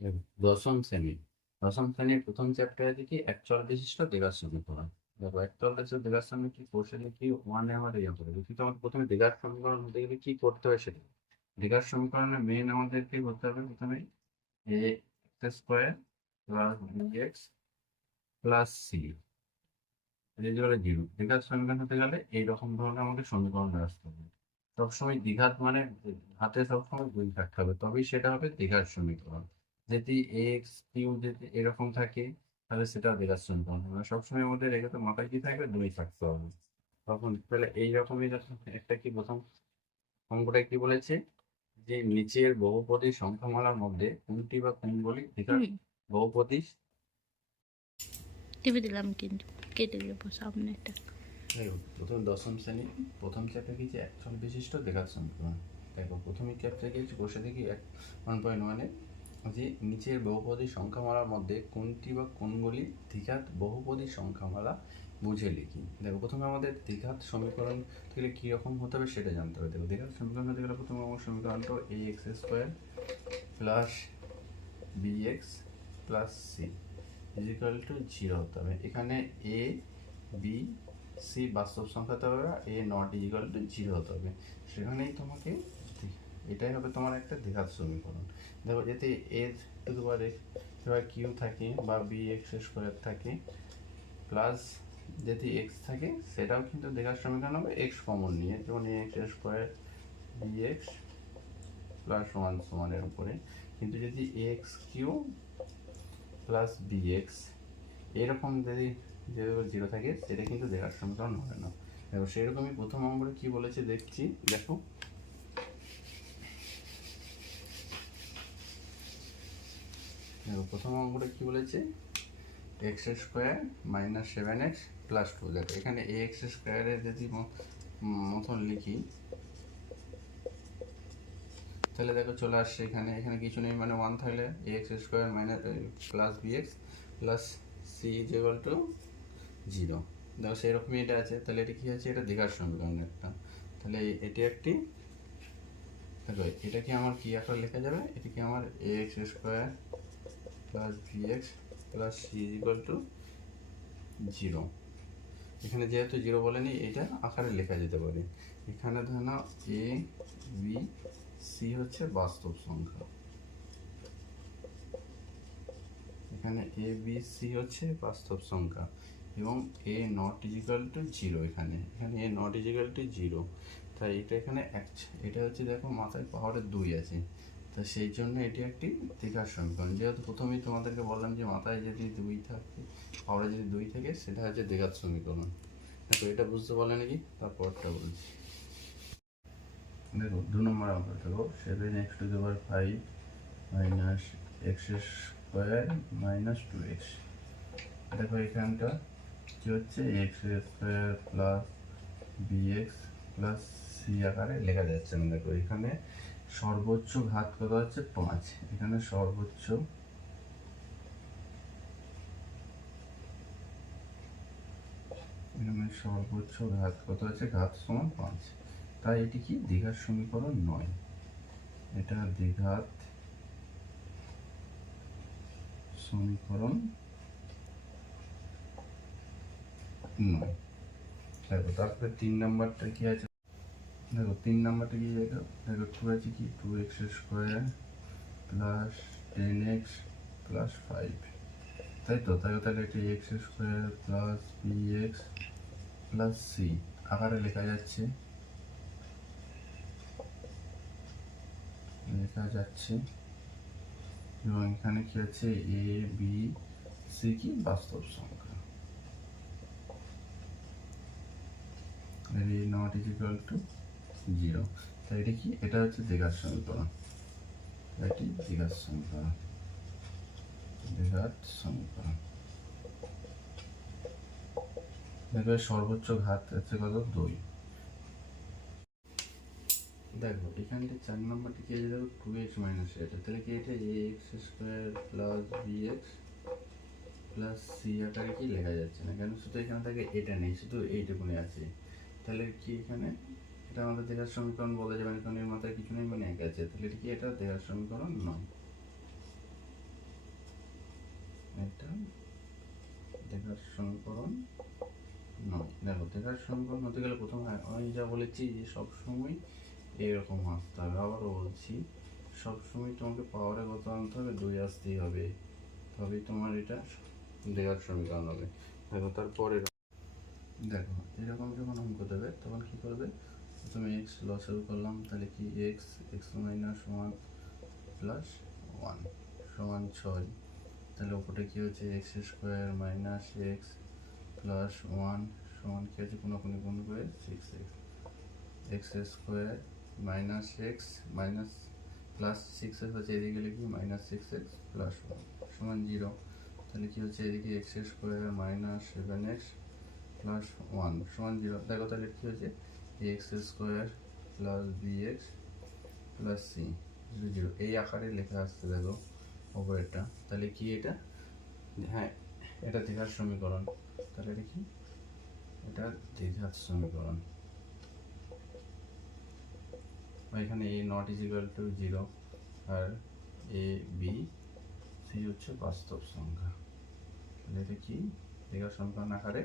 দেখো, দশম শ্রেণীর প্রথম চ্যাপ্টারে দেখি একচল বিশিষ্ট দ্বিঘাত সমীকরণ। দেখো, একচল বিশিষ্ট দ্বিঘাত সমীকরণ কি কোষে দেখি ওয়ানে আমাদের ইয়ে করে দেখি। তো আমাকে প্রথমে দ্বিঘাত সমীকরণ হতে গেলে কি করতে হয় সেটা। দ্বিঘাত সমীকরণের মেন আমাদেরকে করতে হবে প্রথমে a x square plus b x plus c equal zero. দ্বিঘাত সমীকরণ হতে গেলে এইরকম ধরনের আমাকে সমীকরণ আসতে হবে। সবসময় দ্বিঘাত মানে হাতে সবসময় দুই থাকতে হবে, তবেই সেটা হবে দ্বিঘাত সমীকরণ। যদি এক্স কিউ যদি এরকম থাকে তাহলে সেটা দ্বিঘাত সমীকরণ হবে না। সবসময় আমাদের এক্ষেত্রে মাথায় কি থাকবে, দুই থাকতে হবে। তখন তাহলে এইরকমই দেখো, একটা কি প্রথম অঙ্কটা কি বলেছে, যে নিচের বহুপদী সংখ্যামালার মধ্যে কোনটি বা কোনগুলি দ্বিঘাত বহুপদী। টিপে দিলাম কিন্তু কেটে দেবো সামনেটা। প্রথম দশম শ্রেণী প্রথম চ্যাপ্টার কি যে একচল বিশিষ্ট দ্বিঘাত সমীকরণ। দেখো, প্রথমে চ্যাপ্টার গিয়েছি বসে দেখি 1.1-এ যে নিচের বহুপদী সংখ্যামালার মধ্যে কোনটি বা কোনগুলি দ্বিঘাত বহুপদী সংখ্যামালা বুঝে লিখি। দেখো, প্রথমে আমাদের দ্বিঘাত সমীকরণ থেকে কীরকম হতে হবে সেটা জানতে হবে। দেখো, দ্বিঘাত সমীকরণ হতে গেলে প্রথমে আমার সমীকরণটা a x square plus b x plus c equal to zero হতে হবে। এখানে এ বি সি বাস্তব সংখ্যা হতে হবে, এ নট ইজিক্যাল টু জিরো হতে হবে। সেখানেই তোমাকে এটাই হবে তোমার একটা দ্বিঘাত সমীকরণ। দেখো, যাতে a to the power x cube থাকে বা বি এক্স স্কোয়ার থাকে প্লাস যদি এক্স থাকে, সেটাও কিন্তু দ্বিঘাত সমীকরণ হবে এক্স কমন নিয়ে, যেমন a x square b x plus one সমানের উপরে। কিন্তু যদি x cube plus b x এরকম যদি জিরো থাকে, সেটা কিন্তু দ্বিঘাত সমীকরণ হবে না। দেখো, সেরকমই প্রথম অঙ্কটা কি বলেছে দেখছি। দেখো, প্রথম অঙ্কটা কি বলেছে, x square minus 7x plus 2। দেখো, এখানে এ এক্স স্কোয়ারের যদি মতন লিখি তাহলে দেখো চলে আসছে এখানে। এখানে কিছু নেই মানে 1 থাকলে a x square minus plus b x plus c is equal to zero. দেখো, সেরকমই এটা আছে। তাহলে এটা কি আছে, এটা দ্বিঘাত সমীকরণ একটা। তাহলে এটি একটি, দেখো এটা কি আমার কি আকারে লেখা যাবে, এটা কি আমার a x square plus b x plus c equal to zero. এখানে যেহেতু জিরো বলেনি, এটা আকারে লেখা যেতে পারে। এখানে ধরে নাও এ বি সি হচ্ছে বাস্তব সংখ্যা, এখানে এ বি সি হচ্ছে বাস্তব সংখ্যা এবং এ নট ইজিক্যাল টু জিরো। এখানে এখানে এ নট ইজিক্যাল টু জিরো, তাই এটা এখানে এটা হচ্ছে, দেখো মাথায় পাওয়ারের দুই আছে, তা সেই জন্য এটি একটি দ্বিঘাত সমীকরণ। যেহেতু প্রথমেই তোমাদেরকে বললাম যে মাথায় যদি দুই থাকে, পাওয়ারে যদি দুই থাকে, সেটা হচ্ছে দ্বিঘাত সমীকরণ। দেখো, এটা বুঝতে পারলে নাকি, তারপরটা বলছি। দেখো, 2 নম্বর অঙ্ক। দেখো, 7x⁵ minus x square minus 2x। দেখো, এখানটা কি হচ্ছে, x square plus b x plus c আকারে লেখা যাচ্ছে না। দেখো, এখানে সর্বোচ্চ ঘাত কত হচ্ছে 5। এখানে সর্বোচ্চ ঘাত কত আছে, ঘাত সমান 5। তাই এটি কি দ্বিঘাত সমীকরণ নয়, এটা দ্বিঘাত সমীকরণ নয়। দেখো, তারপরে 3 নম্বরটা কি আছে। দেখো, 3 নম্বরটা কি, দেখো দেখো 2 আছে কি, 2x² প্লাস 10x প্লাস 5, তাই তো। তাহলে এটা x² plus bx plus c আকারে লেখা যাচ্ছে, এবং এখানে কি আছে, এ বি সি কি বাস্তব সংখ্যা, এ নট ইকুয়াল টু জিরো। তাই এটা কি, এটা হচ্ছে দ্বিঘাত সমীকরণ, এটি দ্বিঘাত সমীকরণ। দেখো, সর্বোচ্চ ঘাত হচ্ছে কত, 2। দেখো, এখানটা 4 নম্বরটি কি আছে, দেখো 2x মাইনাস এটা, তাহলে কি এটা a x square plus b x plus c আকারে কি লেখা যাচ্ছে না কেন, শুধু এখানে থাকে এটা নেই, শুধু এইটুকুনি আছে। তাহলে কি এখানে এটা আমাদের দ্বিঘাত সমীকরণ বলা যাবে না, কারণ এর মাথায় কিছু নেই মানে এক আছে। তাহলে এটা কি, এটা দ্বিঘাত সমীকরণ নয়। এটা দেখার সমীকরণ নয়। দেখো দেখার সমীকরণ হতে গেলে প্রথমে আমি যা বলেছি যে সবসময় এরকম আসতে হবে। আবারও বলছি, সবসময় তোমাকে পাওয়ারে কত আনতে হবে, 2 আসতেই হবে, তবেই তোমার এটা দেখার সমীকরণ হবে। দেখো তারপরে দেখো এরকম যখন অঙ্ক দেবে তখন কি করবে, প্রথমে এক্স লসাগু করলাম, তাহলে কি x x minus one plus one সমান 6। তাহলে ওপরে কী হচ্ছে, x square minus x plus one সমান কী হচ্ছে, কোনোখানে গুণ করে 6x, x square minus x minus plus 6x হচ্ছে, এদিকে লিখবি মাইনাস 6x প্লাস ওয়ান সমান 0। তাহলে কী হচ্ছে, এদিকে x square minus 7x plus one সমান 0। দেখো তাহলে কী হচ্ছে, x square plus bx plus c 0 এই আকারে লেখা আসছে। দেখো ওপরেরটা, তাহলে কি এটা, হ্যাঁ এটা দ্বিঘাত সমীকরণ। তাহলে এটা কি, এটা দ্বিঘাত সমীকরণ। এখানে a not is equal to 0 আর a b c হচ্ছে বাস্তব সংখ্যা। তাহলে এটা কি দ্বিঘাত সমীকরণ আকারে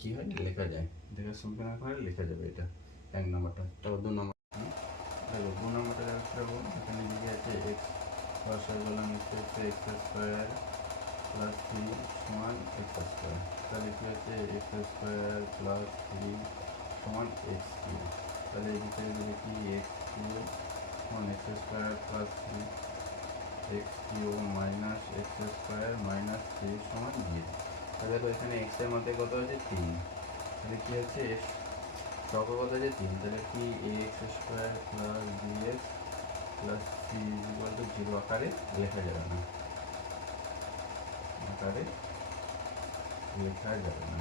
কি হয়, লেখা যায়, দ্বিঘাত সমীকরণ আকারে লেখা যাবে। এটা 1 নম্বরটা। তারপর 2 নম্বর, দেখো 2 নম্বরটা দেখো, এখানে দিকে আছে এক্স বসাই বললাম এক্স স্কোয়ার প্লাস 3 সমান এক্স স্কোয়ার। তাহলে কি হচ্ছে, এক্স স্কোয়ার প্লাস 3 সমান এক্স কিউব। তাহলে এই ভিতরে যদি কি এক্স কিউব সমান x square plus 3 x cube minus x square minus 3 সমান 0। তাহলে দেখো এখানে এক্স এর মধ্যে কত আছে, 3। তাহলে কি হচ্ছে, এক্স কত আছে 3। তাহলে কি x square plus b x plus c equal to 0 আকারে লেখা যাবে না, আকারে লেখা যাবে না।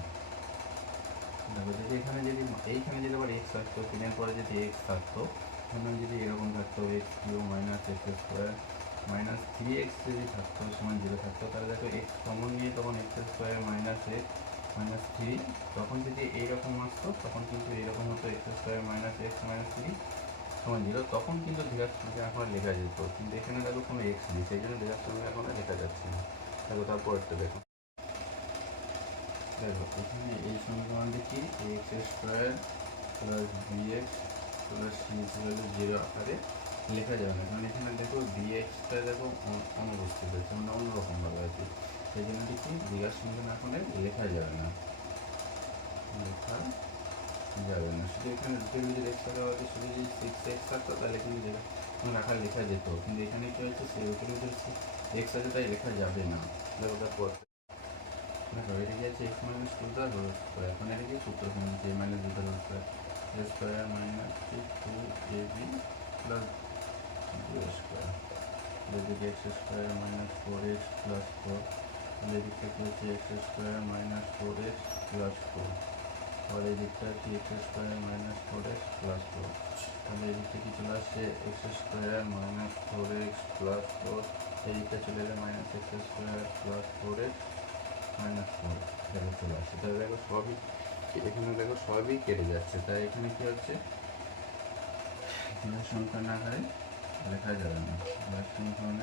দেখো যদি এখানে যদি এইখানে যদি আবার এক্স থাকতো, তিনের পরে যদি এক্স থাকতো, ধরুন যদি এরকম থাকতো x cube minus x square minus 3x যদি থাকতো সমান 0 থাকতো, তাহলে দেখো এক্স কমন নিয়ে তখন x square minus x minus 3, তখন যদি এইরকম আসতো তখন কিন্তু এরকম হতো x square minus x minus 3 সমান 0, তখন কিন্তু দ্বিঘাত সমীকরণ এখন লেখা যেত। কিন্তু এখানে দেখো কোনো এক্স নেই, সেই জন্য দ্বিঘাত সমীকরণ এখন লেখা যাচ্ছে না। দেখো তারপরটা দেখো, দেখো এখানে এই সমীকরণটি কি, x square plus b x plus c equal to 0 আকারে লেখা যাবে না, কারণ এখানে দেখো বিএক্সটা দেখো অনুপস্থিত আছে, মানে অন্যরকমভাবে আছে, সেই জন্য কি দ্বিঘাত সমীকরণ এখন লেখা যাবে না, লেখা যাবে না। শুধু এখানে দুটোর ভিতরে এক্স থাকা হচ্ছে, শুধু যদি 6x থাকতো তাহলে কিন্তু রাখা লেখা যেত, কিন্তু এখানে কি হয়েছে, সেই দুটোর ভিতরে এক্স আছে তাই লেখা যাবে না। দেখো তারপর দেখো এটা কি আছে, এক্স মাইনাস 2 তার হোল স্কোয়ার, এখন এটা কি সূত্র ফর্মে এ মাইনাস 2 তার whole square a square minus 2ab plus 2 square, এদিকে x square minus 4x plus 4, তাহলে এদিকটা কি হচ্ছে x square minus 4x plus 4, আর এই দিকটা কি x square minus 4x plus 4, তাহলে এই দিকটা কি চলে আসছে x square minus 4x plus 4, এই দিকটা চলে এলে minus x square plus 4x minus 4 দেখো চলে আসছে। তাহলে দেখো সবই এখানে দেখো সবই কেটে যাচ্ছে, তাই এখানে কি হচ্ছে, দ্বিঘাত সমীকরণ আকারে লেখা যাবে না, দ্বিঘাত সমীকরণ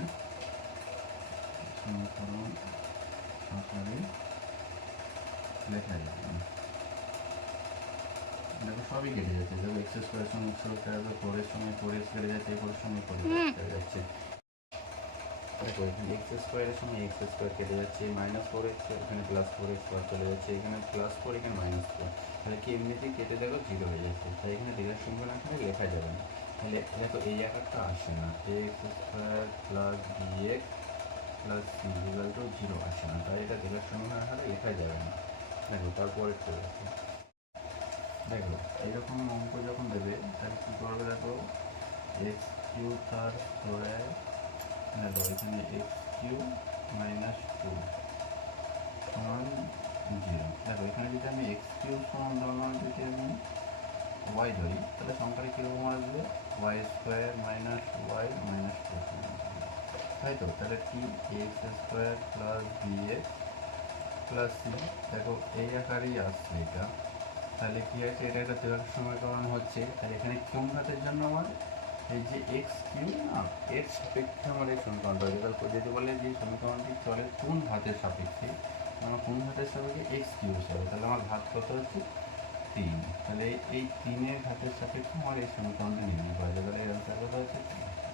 আকারে লেখা যাবে না। দেখো সবই কেটে যাচ্ছে, দেখো এক্স স্কোয়ারের সঙ্গে এক্স স্কোয়ার হবে, 4 এর সঙ্গে 4x কেটে যাচ্ছে, 4 এর সঙ্গে 4x কেটে যাচ্ছে। দেখো এখানে এক্স স্কোয়ারের সঙ্গে এক্স স্কোয়ার কেটে যাচ্ছে, মাইনাস 4x এখানে প্লাস 4x চলে যাচ্ছে, এখানে প্লাস 4 এখানে মাইনাস 4, তাহলে কি এমনিতেই কেটে দেখো 0 হয়ে যাচ্ছে, তাই এখানে দ্বিঘাত সমীকরণ এখানে লেখা যাবে না। তাহলে দেখো এই আকারটা আসে না, x square plus b x plus c equal to 0 আসে না, তাই এটা দ্বিঘাত সমীকরণ আকারে লেখা যাবে না। দেখো তারপরে চলে আসে, দেখো এইরকম অঙ্ক যখন দেবে তাহলে কী করবে, দেখো এক্স কিউব তার স্কোয়ার, দেখো এখানে এক্স কিউব মাইনাস 2 সমান 0। দেখো এখানে যদি আমি এক্স কিউব সমান ধরলাম, যদি আমি ওয়াই ধরি তাহলে সংখ্যাটা কীরকম আসবে, y square minus y minus 2 সমান 0, তাই তো। তাহলে কি x square plus b x plus c, দেখো এই আকারেই আসছে এটা, তাহলে কি আছে, এটা একটা দ্বিঘাত সমীকরণ হচ্ছে, তাহলে এখানে কোন ঘাতের জন্য আমার এই যে এক্স কিউ না, এর সাপেক্ষে আমার এই সমীকরণটা হবে। তাহলে যদি বলে যে সমীকরণটি চলে কোন ঘাতের সাপেক্ষে, আমার কোন ঘাতের সাপেক্ষে এক্স কিউ হিসাবে, তাহলে আমার ঘাত কত হচ্ছে 3। তাহলে এই 3-এর ঘাতের সাপেক্ষে আমার এই সমীকরণটি নির্ণয় করা যায়। তাহলে এর আনসার কত হচ্ছে 3।